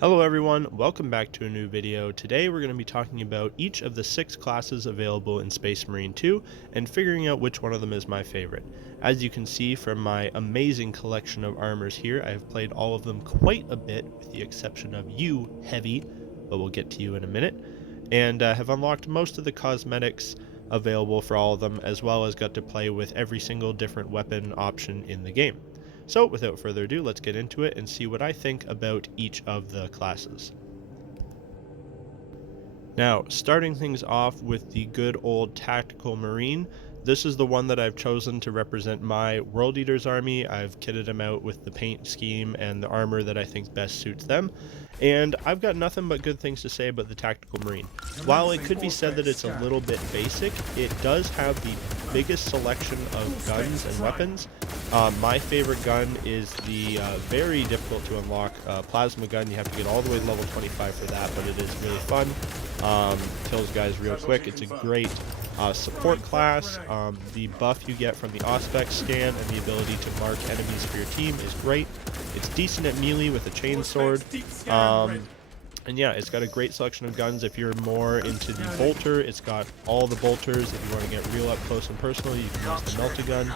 Hello everyone, welcome back to a new video. Today we're going to be talking about each of the 6 classes available in Space Marine 2 and figuring out which one of them is my favorite. As you can see from my amazing collection of armors here, I have played all of them quite a bit with the exception of you, Heavy, but we'll get to you in a minute, and have unlocked most of the cosmetics available for all of them, as well as got to play with every single different weapon option in the game. So without further ado, let's get into it and see what I think about each of the classes. Now, starting things off with the good old Tactical Marine, this is the one that I've chosen to represent my World Eaters army. I've kitted them out with the paint scheme and the armor that I think best suits them, and I've got nothing but good things to say about the Tactical Marine. While it could be said that it's a little bit basic, it does have the biggest selection of guns and weapons. My favorite gun is the very difficult to unlock plasma gun. You have to get all the way to level 25 for that, but it is really fun. Kills guys real quick. It's a great support class. The buff you get from the Auspex scan and the ability to mark enemies for your team is great. It's decent at melee with a chainsword. And yeah, it's got a great selection of guns. If you're more into the bolter, it's got all the bolters. If you want to get real up close and personal, you can use the melta-gun.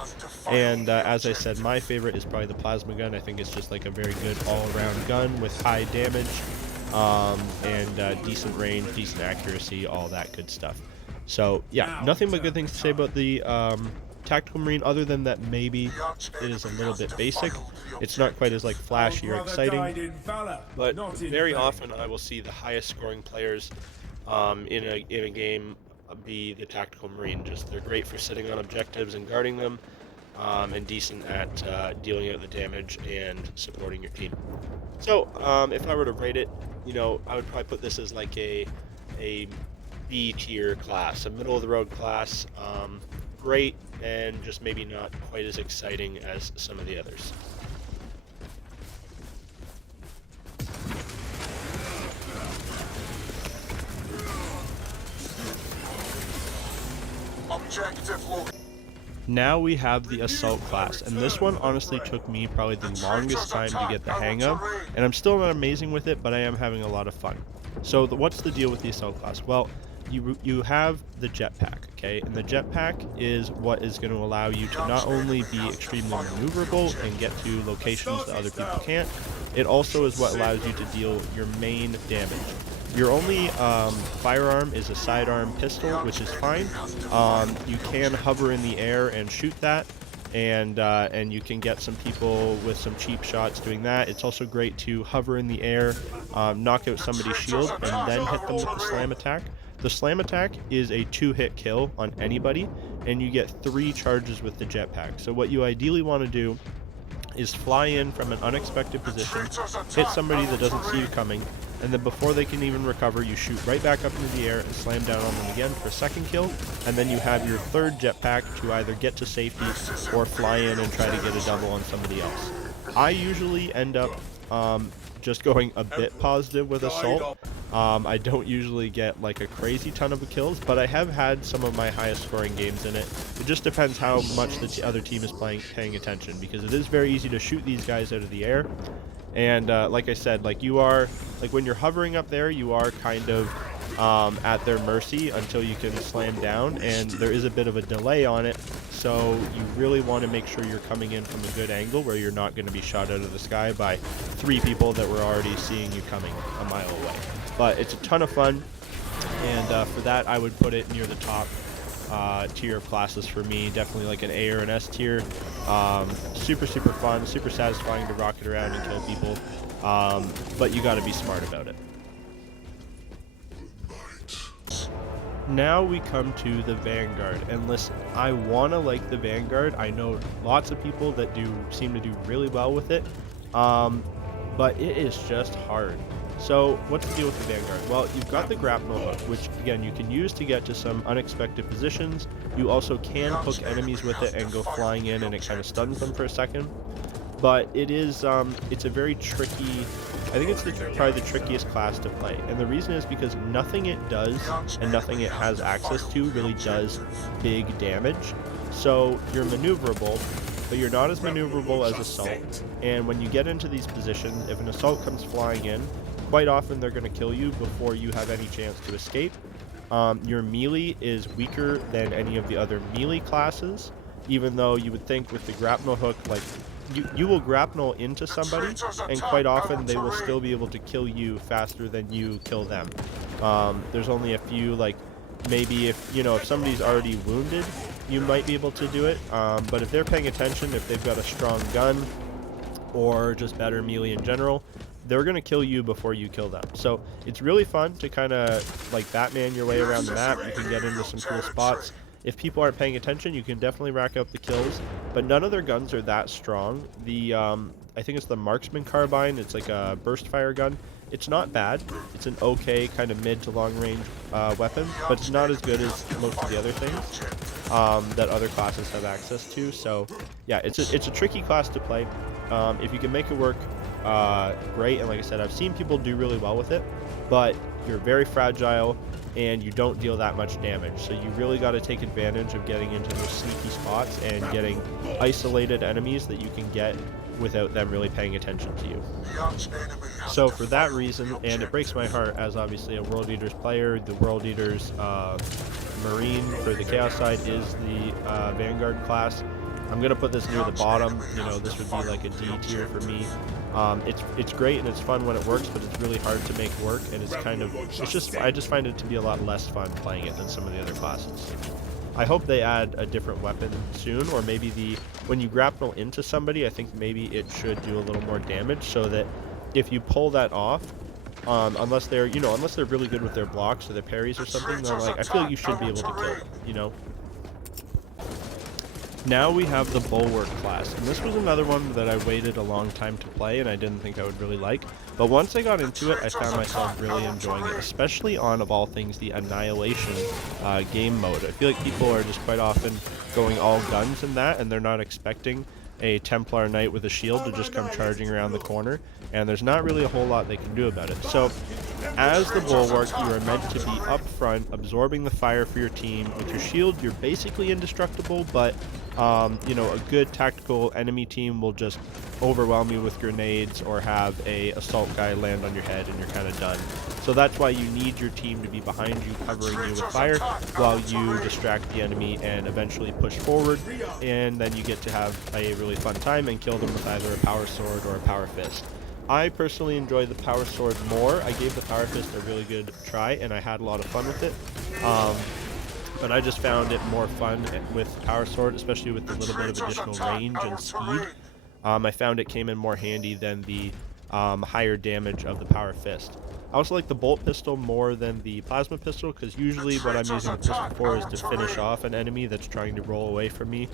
And as I said, my favorite is probably the plasma gun. I think it's just like a very good all-around gun with high damage and decent range, decent accuracy, all that good stuff. So yeah, nothing but good things to say about the Tactical Marine, other than that maybe it is a little bit basic. It's not quite as like flashy or exciting, but very often I will see the highest scoring players in a game be the Tactical Marine. Just they're great for sitting on objectives and guarding them, and decent at dealing out the damage and supporting your team. So if I were to rate it, I would probably put this as like a B tier class, a middle of the road class. Great, and just maybe not quite as exciting as some of the others. Now we have the Assault class, and this one honestly took me probably the longest time to get the hang of, and I'm still not amazing with it, but I am having a lot of fun. So what's the deal with the Assault class? Well, you have the jetpack, okay? And the jetpack is what is going to allow you to not only be extremely maneuverable and get to locations that other people can't, it also is what allows you to deal your main damage. Your only firearm is a sidearm pistol, which is fine. You can hover in the air and shoot that, and you can get some people with some cheap shots doing that. It's also great to hover in the air, knock out somebody's shield, and then hit them with the slam attack. The slam attack is a 2-hit kill on anybody, and you get 3 charges with the jetpack. So what you ideally want to do is fly in from an unexpected position, hit somebody that doesn't see you coming, and then before they can even recover, you shoot right back up into the air and slam down on them again for a second kill, and then you have your 3rd jetpack to either get to safety or fly in and try to get a double on somebody else. I usually end up just going a bit positive with Assault. I don't usually get like a crazy ton of kills, but I have had some of my highest scoring games in it. It just depends how much the other team is paying attention, because it is very easy to shoot these guys out of the air. And like I said, like when you're hovering up there, you are kind of at their mercy until you can slam down, and there is a bit of a delay on it, so you really want to make sure you're coming in from a good angle where you're not going to be shot out of the sky by 3 people that were already seeing you coming a mile away. But it's a ton of fun, and for that I would put it near the top tier of classes for me. Definitely like an A or an S tier. Super fun, super satisfying to rocket around and kill people, but you got to be smart about it. Now we come to the Vanguard, and listen, I want to like the Vanguard. I know lots of people that seem to do really well with it, but it is just hard. So what's the deal with the Vanguard? Well, you've got the grapnel hook, which again you can use to get to some unexpected positions. You also can hook enemies with it and go flying in, and it kind of stuns them for a second. But it's a very tricky, I think it's probably the trickiest class to play, and the reason is because nothing it does and nothing it has access to really does big damage. So you're maneuverable, but you're not as maneuverable as Assault, and when you get into these positions, if an Assault comes flying in, quite often they're going to kill you before you have any chance to escape. Your melee is weaker than any of the other melee classes, even though you would think with the grapnel hook, like, you will grapnel into somebody, and quite often they will still be able to kill you faster than you kill them. There's only a few, like, maybe if, you know, if somebody's already wounded, you might be able to do it, but if they're paying attention, if they've got a strong gun, or just better melee in general, they're going to kill you before you kill them. So it's really fun to kind of like Batman your way around the map. You can get into some cool spots. If people aren't paying attention, you can definitely rack up the kills, but none of their guns are that strong. The I think it's the marksman carbine. It's like a burst fire gun. It's not bad. It's an okay kind of mid to long range weapon, but it's not as good as most of the other things that other classes have access to. So yeah, it's a tricky class to play. If you can make it work, great. And like I said, I've seen people do really well with it, but you're very fragile and you don't deal that much damage. So you really got to take advantage of getting into those sneaky spots and getting isolated enemies that you can get without them really paying attention to you. So for that reason, and it breaks my heart as obviously a World Eaters player, the World Eaters Marine for the Chaos side is the Vanguard class. I'm going to put this near the bottom. You know, this would be like a D tier for me. It's great and it's fun when it works, but it's really hard to make work, and it's kind of, I just find it to be a lot less fun playing it than some of the other classes. I hope they add a different weapon soon, or maybe when you grapple into somebody, I think maybe it should do a little more damage, so that if you pull that off, unless they're really good with their blocks or their parries or something, then like I feel like you should be able to kill them, you know. Now we have the Bulwark class, and this was another one that I waited a long time to play and I didn't think I would really like, but once I got into it, I found myself really enjoying it, especially on, of all things, the Annihilation game mode. I feel like people are just quite often going all guns in that, and they're not expecting a Templar Knight with a shield to just come charging around the corner, and there's not really a whole lot they can do about it. So, as the Bulwark, you are meant to be up front, absorbing the fire for your team. With your shield, you're basically indestructible, but you know, a good tactical enemy team will just overwhelm you with grenades or have a assault guy land on your head and you're kind of done. So that's why you need your team to be behind you, covering you with fire while you distract the enemy and eventually push forward, and then you get to have a really fun time and kill them with either a power sword or a power fist. I personally enjoy the power sword more. I gave the power fist a really good try and I had a lot of fun with it. But I just found it more fun with power sword, especially with a little bit of additional range and speed. I found it came in more handy than the higher damage of the power fist. I also like the bolt pistol more than the plasma pistol, because usually what I'm using the pistol for is to finish off an enemy that's trying to roll away from me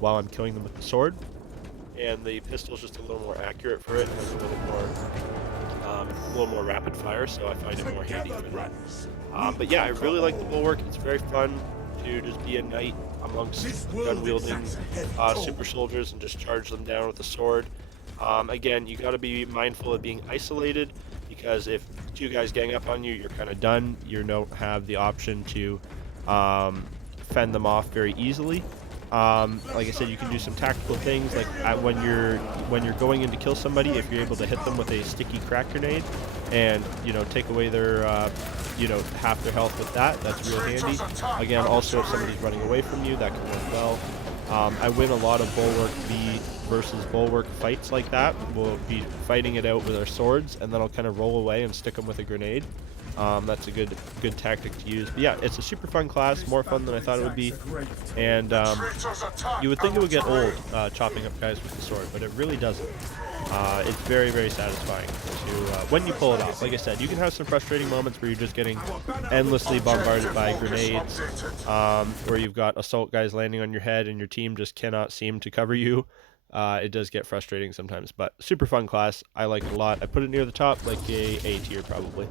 while I'm killing them with the sword. And the pistol is just a little more accurate for it, and has a little more rapid fire, so I find it more handy for that. But yeah, I really like the Bulwark. It's very fun to just be a knight amongst gun-wielding super soldiers and just charge them down with the sword. Again, you got to be mindful of being isolated, because if two guys gang up on you, you're kind of done. You don't have the option to fend them off very easily. Like I said, you can do some tactical things, like when you're going in to kill somebody, if you're able to hit them with a sticky crack grenade and, you know, take away their half their health with that, that's real handy. Again, also if somebody's running away from you, that can work well. I win a lot of Bulwark V versus Bulwark fights like that. We'll be fighting it out with our swords, and then I'll kind of roll away and stick them with a grenade. That's a good tactic to use. But yeah, it's a super fun class, more fun than I thought it would be. And you would think it would get old chopping up guys with the sword, but it really doesn't. It's very, very satisfying when you pull it off. Like I said, you can have some frustrating moments where you're just getting endlessly bombarded by grenades, where you've got assault guys landing on your head and your team just cannot seem to cover you. It does get frustrating sometimes, but super fun class. I like it a lot. I put it near the top, like a tier probably.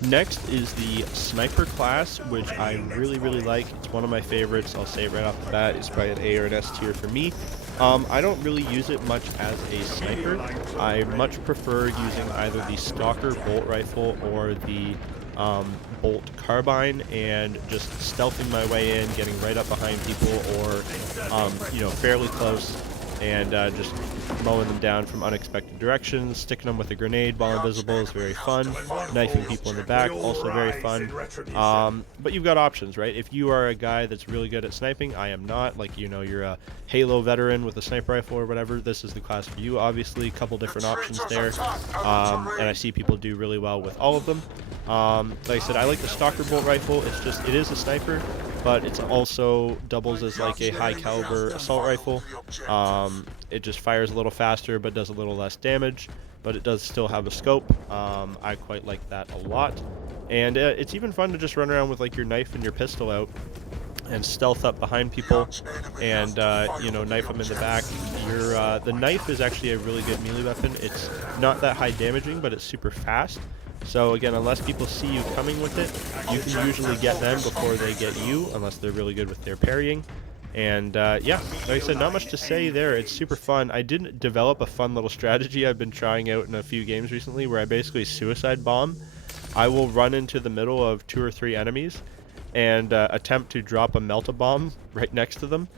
Next is the Sniper class, which I really, really like. It's one of my favorites. I'll say it right off the bat. It's probably an A or an S tier for me. I don't really use it much as a sniper. I much prefer using either the Stalker bolt rifle or the bolt carbine, and just stealthing my way in, getting right up behind people, or fairly close, and just mowing them down from unexpected directions. Sticking them with a grenade while invisible is very fun. Knifing people in the back, also very fun. But you've got options, right? If you are a guy that's really good at sniping, I am not. Like, you know, you're a Halo veteran with a sniper rifle or whatever, this is the class for you. Obviously, a couple different options there, and I see people do really well with all of them. Like I said, I like the Stalker Bolt rifle. It is a sniper, but it's also doubles as like a high caliber assault rifle. It just fires a little faster but does a little less damage, but it does still have a scope. I quite like that a lot, and it's even fun to just run around with like your knife and your pistol out and stealth up behind people and you know, knife them in the back. The knife is actually a really good melee weapon. It's not that high damaging, but it's super fast. So again, unless people see you coming with it, you can usually get them before they get you, unless they're really good with their parrying. And yeah, like I said, not much to say there. It's super fun. I did develop a fun little strategy I've been trying out in a few games recently, where I basically suicide bomb. I will run into the middle of 2 or 3 enemies and attempt to drop a melt-a-bomb right next to them.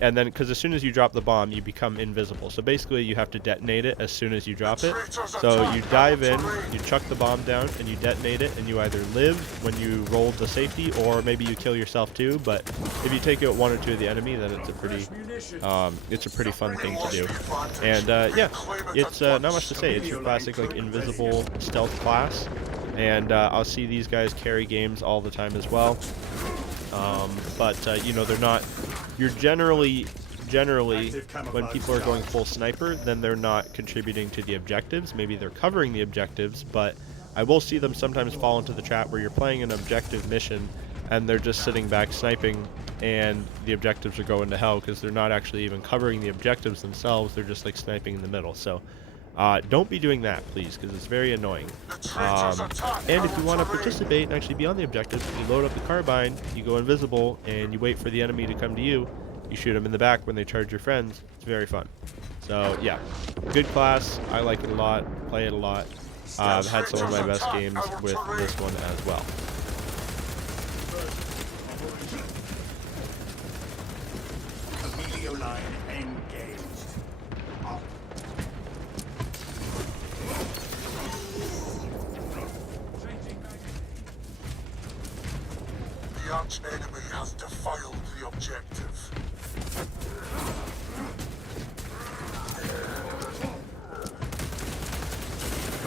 And then, because as soon as you drop the bomb, you become invisible. So basically, you have to detonate it as soon as you drop it. So you dive in, you chuck the bomb down, and you detonate it, and you either live when you rolled the safety, or maybe you kill yourself too. But if you take out 1 or 2 of the enemy, then it's a pretty fun thing to do. And yeah, it's not much to say. It's your classic like invisible stealth class, and I'll see these guys carry games all the time as well. But you know, they're not. You're generally, when people are going full sniper, then they're not contributing to the objectives. Maybe they're covering the objectives, but I will see them sometimes fall into the trap where you're playing an objective mission and they're just sitting back sniping, and the objectives are going to hell because they're not actually even covering the objectives themselves. They're just like sniping in the middle. So don't be doing that, please, because it's very annoying. And if you want to participate and actually be on the objective, you load up the carbine, you go invisible, and you wait for the enemy to come to you. You shoot them in the back when they charge your friends. It's very fun. So yeah, good class. I like it a lot. Play it a lot. I've had some of my best games with this one as well. The arch enemy has defiled the objective.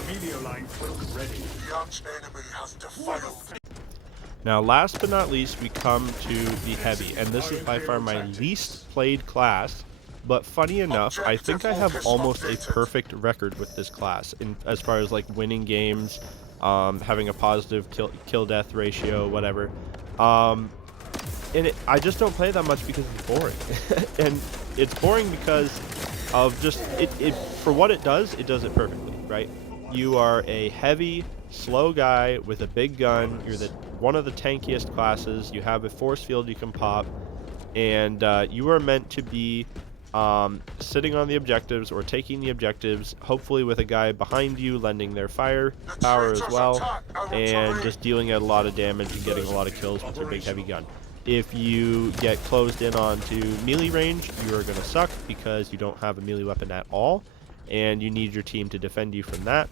Meteor line ready. The arch enemy has defiled. Now, last but not least, we come to the heavy, and this is by far my least played class. But funny enough, I think I have almost a perfect record with this class as far as like winning games, having a positive kill-death ratio, whatever. And I just don't play that much because it's boring. And it's boring because of just for what it does it perfectly, right? You are a heavy, slow guy with a big gun. You're one of the tankiest classes. You have a force field you can pop, and you are meant to be sitting on the objectives or taking the objectives, hopefully with a guy behind you lending their fire power as well, and just dealing out a lot of damage and getting a lot of kills with your big heavy gun. If you get closed in onto melee range, you are going to suck because you don't have a melee weapon at all, and you need your team to defend you from that.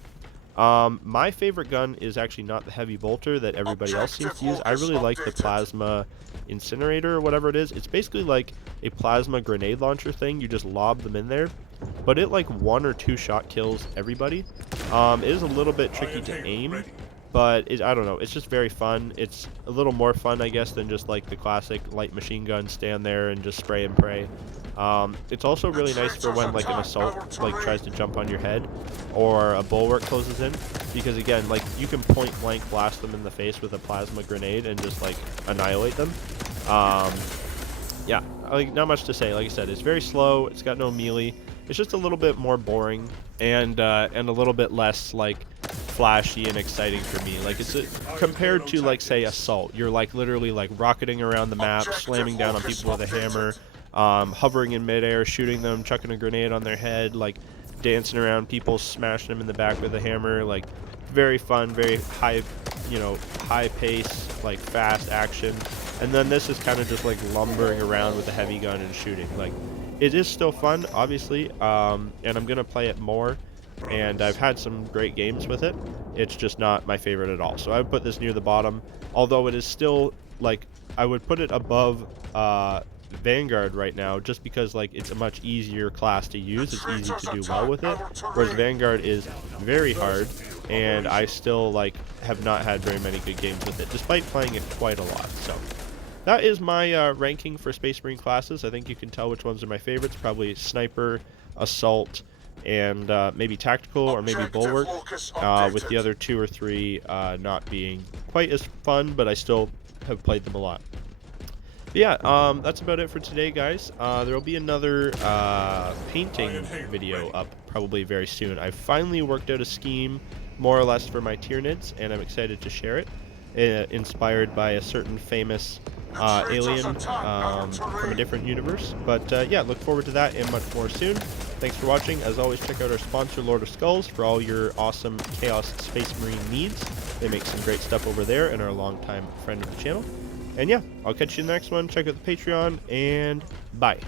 My favorite gun is actually not the heavy bolter that everybody else seems to use. I really like the plasma incinerator or whatever it is. It's basically like a plasma grenade launcher thing. You just lob them in there, but it like 1 or 2 shot kills everybody. It is a little bit tricky to aim, but I don't know, it's just very fun. It's a little more fun, I guess, than just like the classic light machine gun, stand there and just spray and pray. It's also really nice for when like an assault like tries to jump on your head, or a bulwark closes in, because again, like you can point blank blast them in the face with a plasma grenade and just like annihilate them. Yeah, like not much to say. Like I said, it's very slow. It's got no melee. It's just a little bit more boring and a little bit less like flashy and exciting for me. Like compared to like say Assault, you're like literally like rocketing around the map, slamming down on people with a hammer, hovering in midair, shooting them, chucking a grenade on their head, like dancing around people, smashing them in the back with a hammer. Like very fun, very high, high pace, like fast action. And then this is kind of just like lumbering around with a heavy gun and shooting. Like it is still fun, obviously, and I'm gonna play it more. And I've had some great games with it. It's just not my favorite at all. So I would put this near the bottom, although it is still like I would put it above Vanguard right now, just because like it's a much easier class to use. It's easy to do well with it, whereas Vanguard is very hard, and I still like have not had very many good games with it, despite playing it quite a lot. So that is my ranking for Space Marine classes. I think you can tell which ones are my favorites. Probably Sniper, Assault, and maybe Tactical, or maybe Bulwark, with the other 2 or 3 not being quite as fun, but I still have played them a lot. But yeah, that's about it for today, guys. There will be another painting video up probably very soon. I've finally worked out a scheme, more or less, for my Tyranids, and I'm excited to share it. Inspired by a certain famous alien from a different universe. But yeah, look forward to that and much more soon. Thanks for watching. As always, check out our sponsor, Lord of Skulls, for all your awesome Chaos Space Marine needs. They make some great stuff over there and are a longtime friend of the channel. And yeah, I'll catch you in the next one. Check out the Patreon, and bye.